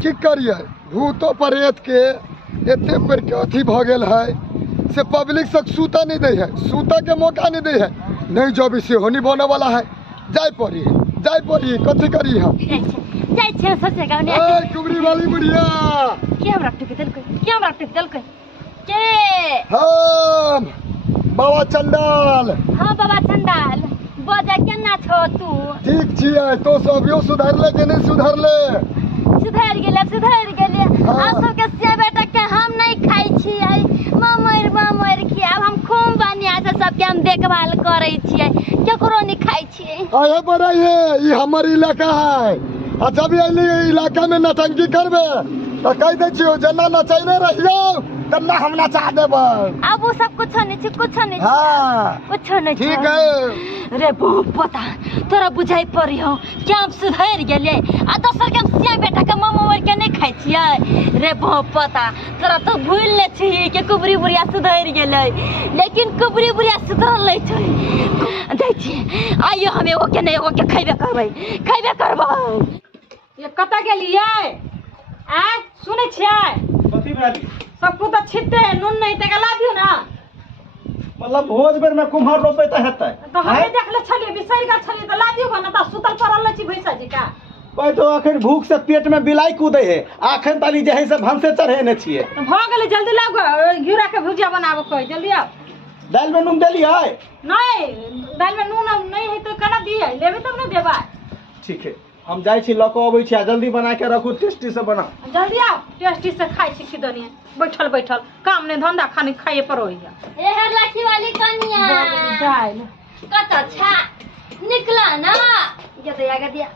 की करिए भूतो प्रेत के एते पर के अथी भ गेल है से पब्लिक से सूता नहीं दे है, सूता के मौका नहीं दे है। नहीं जब इसे होनी बने वाला है जाय पड़ी कथी करी हम जाय छे सोचे गाने ए कुबरी वाली बुढ़िया क्या रख दल के हम बाबा चंडाल। हां बाबा चंडाल बजा केना छो तू? ठीक छियै तो सभियो सुधरले जे नहीं सुधरले? सुधर गेले आ सब के से बेटा के हम नहीं खाई छियै ममर की अब हम खूब बढ़िया से सबके हम देखभाल करे छियै केकरो नहीं खाई छियै। आए बड़ा ये हमर इलाका है आ जब ये इलाका में नटंकी करबे तो कह दे छियो जना नचैले रहियो तब हम नचा देब। अब वो सब कुछ नहीं हां कुछ नहीं ठीक है रे पता तोरा बुझाई पड़ी हो क्या हम सुधर गेले आ दोसर के हम सिया बेटा के ममर के नहीं खाई छियै रे पता तोरा तो भूल ले छी के कुबरी बुढ़िया सुधर गेले लेकिन कुबरी बुढ़िया सुधरले छै दै छी आइयो हम एगो के नहीं एगो के खैबे करबै। ये कता गेलियै आ सुनै छियै कथी भेली सब कुछ तो छिटे नून नहीं ते गला दियो ना मतलब भोज बेर में कुम्हार रोपे त हेतै तो हमें देखले छलिए बिसरि गेल छलिए त ला दियो ना त सुतल पड़ल छी भैसा जी का कोई तो आखिर भूख से पेट में बिलाई कूदे है आखिर ताली जे है से भंसे चढ़ेने छिए तो भ गेले जल्दी लाओ घिउरा के भुजिया बनाबो कोई जल्दी आओ। दाल में नून देली है नहीं दाल में नून नहीं है तो कना दिए लेबे तब ना देबा। ठीक है हम जाय छी लको अबै छी जल्दी बना के रखू टेस्टी से बना जल्दी आओ टेस्टी से खाई छी किदनी बैठल काम ने धंधा खाने खाइए परोइया ए हर लाठी वाली कन्या दाल कत अच्छा निकला ना गदिया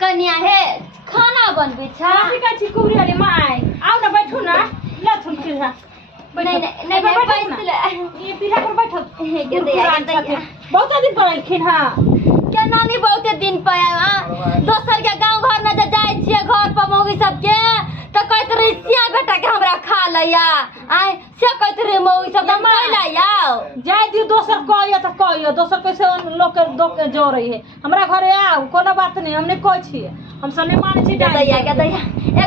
कन्या है खाना बनबे छा ठीक है छी कुबरी वाली माय आओ ना बैठू ना ले थुन फिर नहीं बैठ ये पीढ़ा पर बैठो गदिया बहुत दिन पड़लखिन हां क्या नानी बहुते दिन पे दोसर के गांव घर में जाय छिए घर पर मौगी सब के तो कहत रही सिया बेटा के हमरा खा लैया आय से कहत रही मौगी सब हम खा याओ जाय दियो दोसर कहियो दोसर कैसे लोग के जोड़े है हमरा घरे आओ कोनो बात नहीं हमने कह छिए हम सब नहीं माने छी गदैया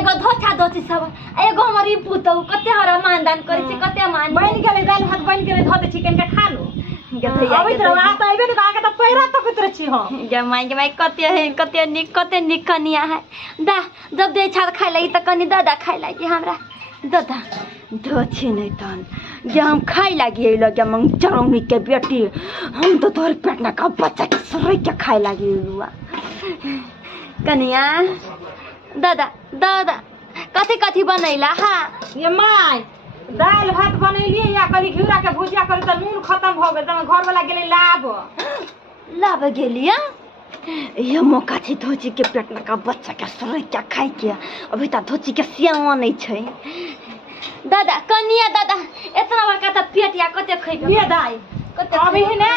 एगो धोछा धोची सब एगो हमर ई पुतौ कते हरा मानदान करे छी कते मान बन गेले दाल भात बन गेले धो दे चिकन के खा लो गदैया अबे तो आ त आइबे न आके त पैरा त कत छी हम गमाई कते निक कनिया है दा जब दे छाड़ खाइ लगी त कनी दादा खाइ लगी हमरा दादा धोछी नहीं तन जे हम खाइ लगी लगे मंग चरौनी के बेटी हम तो तोर पेट ना का बच्चा के सरे के खाइ लगी लुआ कनिया दादा कथी बनैला हा ये माय दाल भात बनैलिए या कली घिउरा के भुजिया कर त नून खत्म भ गेल त घर वाला गेले लाब गेलिया ये मौका थी धोची के पेट में का बच्चा के सरे क्या खाई के अभी तक धोची के सियावा नहीं छै दादा कनिया दादा इतना बड़का त पेट या कते खइबे ये दाई कते अभी ही ने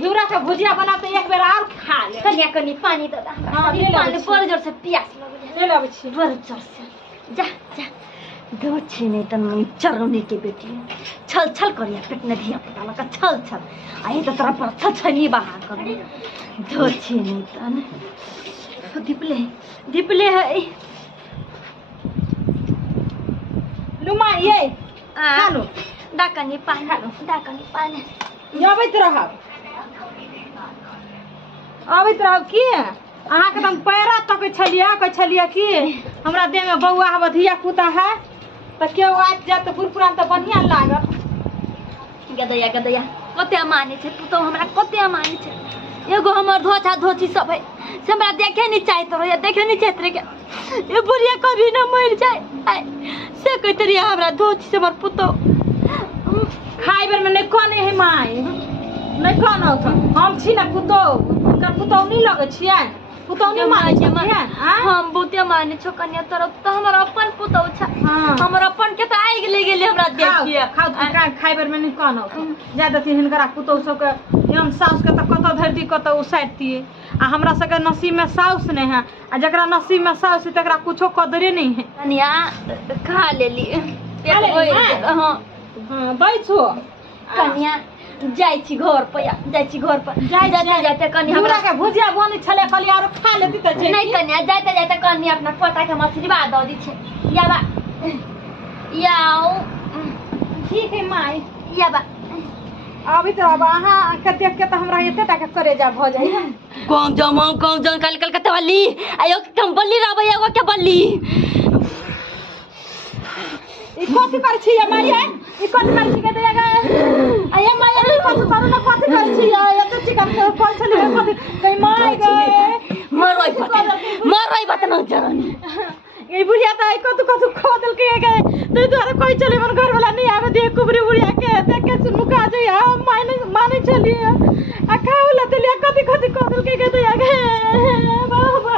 घिउरा के भुजिया बना त एक बेर और खा ले कनिया कनी पानी दादा हां ले पानी पर जोर से प्यास लगे ले लेबे छी पर जोर से जा धोची नहीं तन चरौनी के बेटी छल करिया पेट में धिया पुता लगा छल आई तो तरफ पर छनी बाहर कर धोची नहीं तन दीपले है लुमा ये खानो डाकनी पानी अबैत रहब की अहाँ के हम पैरा तक कह छलिए कि हमरा देह में बौआ हवा धिया पुता है तो केओ आबि जात तो पुरपुरान तो बढ़िया लागत गदैया कते माने छै तू तो हमरा कते माने छै एगो हमर धोछा धोची सब है से हमरा देखे नहीं चाहत रे देखे नहीं चाहत रे के ये बुढ़िया कभी ना मर जाए से कहत रे हमरा धोची से हमर पुतो खाइ बेर में नहीं कोने है माय नहीं कोन हम छी ना पुतो उनका पुतो नहीं लगे छियै पुतौनी माने छथिया हम बहुते माने छो कन्या तरफ तो हमर अपन पुतौ छ हाँ। हमर अपन के तो आइ गेले गेले हमरा देखिए खाओ तू खाइ बेर में नहीं कहनो ज्यादा थी हिनकरा पुतौ सब के हम साउस के त कत धरती कत उसाइती आ हमरा सब के नसीब में साउस नहीं है आ जकरा नसीब में साउस है तकरा कुछो कदरे नहीं है कन्या खा लेली खा लेली, हां हां बैठो कन्या जाइ छी घर पर जाइ छी घर पर जाते कन्या हमरा हमरा के भुजिया बनै छले कहली आरो खा लेती त जे नहीं कन्या जाते कन्या अपना पोता के मछलीबा दऽ दी छै याबा याओ ठीक है माई याबा अभी तो अब अहाँ के देख के तो हमरा एते टा के करेजा भ जाई कौन जम कल कते बल्ली आयो कम बल्ली रहबै एगो के बल्ली ई कथि कर छी या माई है ई कथि कर छी के देगा आया माई अरे कथि करू ना कथि कर छी या एते चिकन के कोन छली कथि कई माई गए मरoi बात न जरनी ई बुढ़िया त आई कथि खोदल के गए तू तोरे कोई चले मन घर वाला नहीं आवे दे कुबरी बुढ़िया के देख के मुका जे आ माने चली आ खाऊ लते कथि खोदल के गए तो बाबा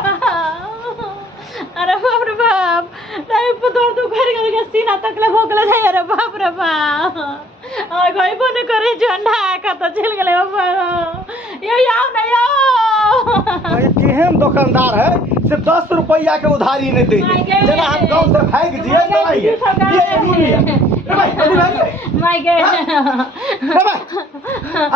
अरे बाप रे बाप नहीं पुतोर तू घर के सीना तकले भोगले जाय अरे बाप रे बाप आ गई बने करे झंडा का तो चल गेले बाबा यो आओ ना आओ ये केहन दुकानदार है सिर्फ 10 रुपया के उधारी नहीं दे जना हम गांव से भाग दिए तो नहीं है ये दुनिया ए भाई अभी भाग माय गे ए भाई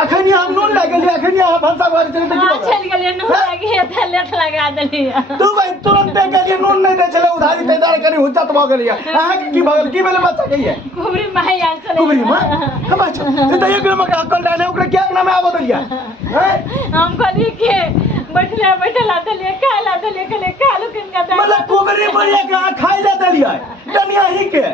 अखनी हम नून लगा लिया अखनी हम भंसा घर चले तो चल गेले नु लगे त लेट लगा देली तू भाई तुरंत दे के नून नहीं दे चले उधारी तैयार करी हुज्जत भ गेलिया अहाँ की भगल की बेले बच्चा कहिए कुबरी माई आल चले कुबरी मां कब अच्छा ते एक नंबर का अकल डाले ओकरा क्या नाम आबो दिया हैं हम कहली के बैठला देले खाला देले के खालू किनका मतलब कुबरी बढ़िया का खाई ले दिया दुनिया ही के